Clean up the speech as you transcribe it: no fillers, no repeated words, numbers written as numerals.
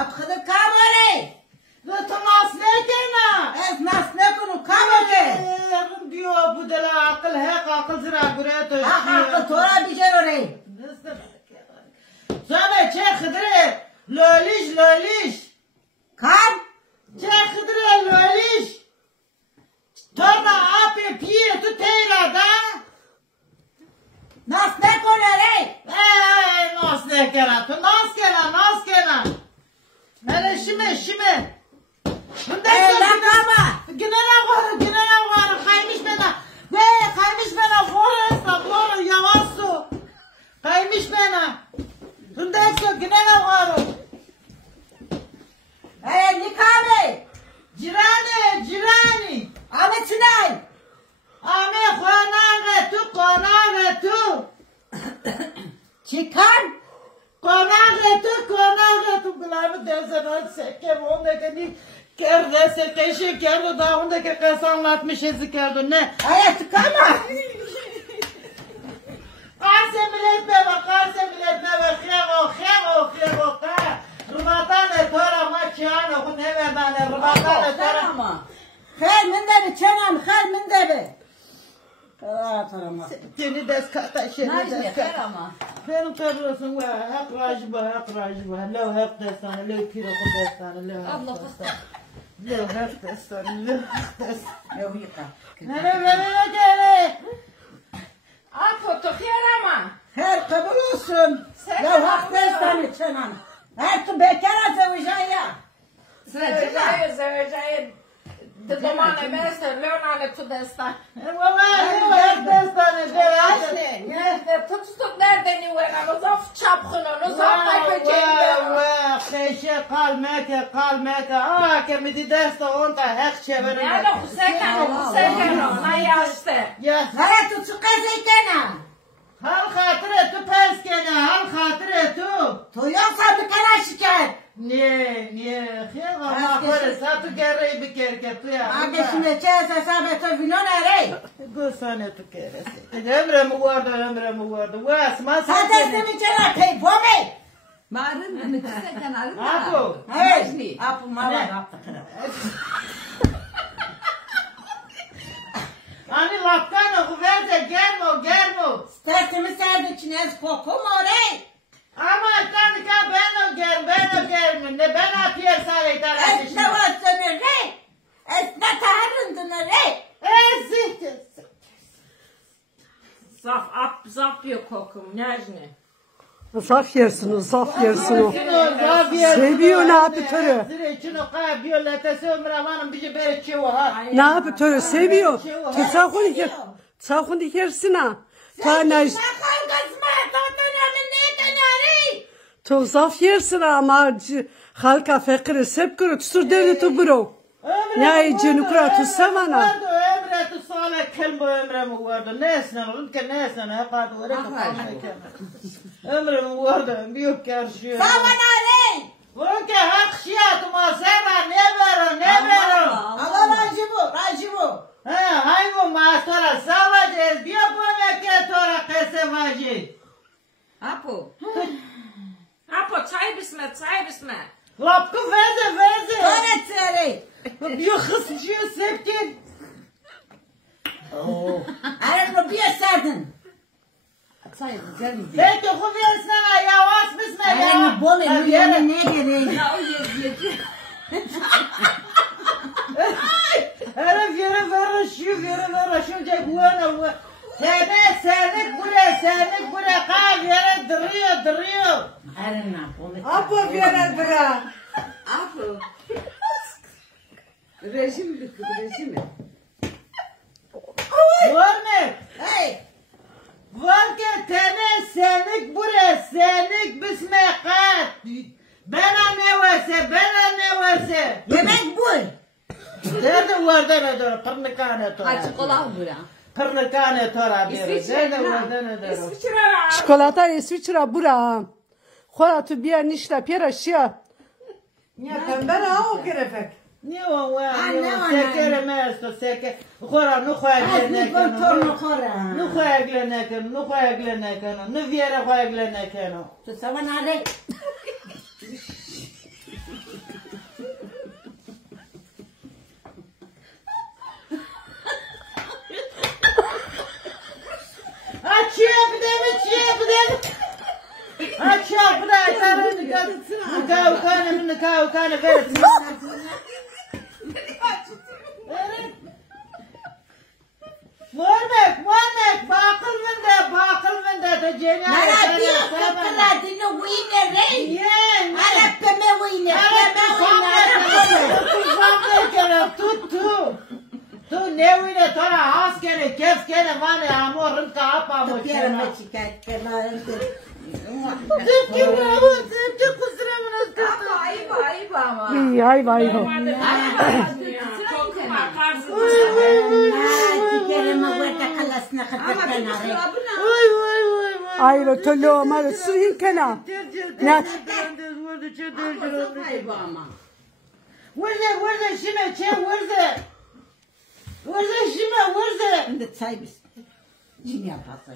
اب خدا کامله تو ناس نکنه از ناس نکنو کامله دیو بودلا عقل هق عقل زرا گره تو عقل تو را بیجرو ری زمه چه خدره لولیش کار چه خدره لولیش تو را آب پیه تو تیرا دا ناس نکنه ری ناس نکنه تو ناس کنه نه شیمه Gine var, kaymış bana. Kaymış bana, doğru, yavaş su. Kaymış bana. Hındaysa gine var. Nikame. Cirani. Ahmet Sinay. Ahmet konağı tu. Çıkar. Konağı tu. Kulağımı dersen seker, onu da kendi. Kerde serkeşi kerde dağındaki kasanlatmış ezi kerde ne? Hayat kama. Karse millet bebe xevo ka. Rubatane tora ma çiano bu ne verdane rubatane tora. Xeyr min de çenam xeyr min de be. Tarama. Seni deskata şeni Xeyr ama. Benim karıyorsun ve hak rajba. Lo hak destane, lo piro destane, lo hak destane. Lo hak destane. Yok yıka. Ne gele. Apo to xeyr ama. Xeyr kabul olsun. Lo hak destane çenam. Her tu bekara zavujaya. Zavujaya. De domane meste lönane tu desta. Vallahi lo hak destane. Tutstuk nereden yuvarlan? Uzaf çapkının, uzaf kayfeceğinden. Xeyşe kalmeke. Kemidi desta onta hak çevirin. Nerede Hüseyin? Nayaşte. Hayat tu çıkazıyken. Hal hatire tu peskene, hal hatire tu. Tu yoksa bir kana şikayet. Niye? Xeyr ama kore satı gereği bir kerke tu ya. Abi şimdi çeyse sabete vinon arey. Gusane tu keresi. Ömrümü vardı. Vasma Sadece mi çena pey bome. Marın mı tüseken arın da? Apo. Hey. Apo mala yaptı kıra. Ani latkano kuvvete germo. Stesimi serdi çinez koku more. Ama tanika ben o germi. Ne ben apiye sarı tarafı. Es ne varsın re. Es ne taharındın re. Zihtir. Zaf yok kokum, nejne. Zaf yersin o. Seviyor ne yapıtırı. Ne yapıtırı seviyor. Tsahun dikersin ha. Tu zaf yersin ama halka fekri sepkiri tusur devlet tu bro. Ne ayıcını kura tu sevana. Ömre tu sale kelbo ömre mi vardı. Nesne hep ömre mi vardı. Büyük karşıyor. Savana re. Vurke hak şiyatuma seva ne vero. Allah rajibu. Hangi mastora savacız. Bir pomeke tora kesevacı. Apo çay bisme. Lapkı veze. Töre tsere. Bir kısıcıyor septin. Arın bir serdin. Peki kuvvetsene yavaş bisme ya. Arın bome nüyene ne gerek. Herif yere veraşınca güvene. Senlik buraya kav yere duruyor. Arın ne bome. Apo yere bırak. Apo. Rejim. Görme. Hey. Varken tene senlik bisme kat. Bana ne varsa. Yemek bu. Nerede vardı ne doğru? Pırnıkane tora. Açık olan bura. Pırnıkane tora biri. Nerede vardı ne doğru? İsviçre. Çikolata İsviçre bura. Kola tu bir nişla pera şia. Ya ben ha o kerefek. Ne o var? Sekere mesto seke. Khora nu khoyagle nekeno. Nu viera khoyagle nekeno. Tu savana re. bunu kanı verirsin. Muhammed, bakıl mende de cennet. Nara diyor kıkıla dini uyne rey. Yen. Arap peme uyne. Tu ne uyne tora askere keskene vane amorun ka apa mo. Tupiera me şikayet kela. Çok kusura mı? Ayıp ama. İyi ay vay ho. Çok bakarsın. Çikereme vete kalasına kadar kenarı. Ay ro tolo mar sürhin kana. Ne? Where's the shima chair? Where's the shima? Şimdi çay biz. Cin yapasın.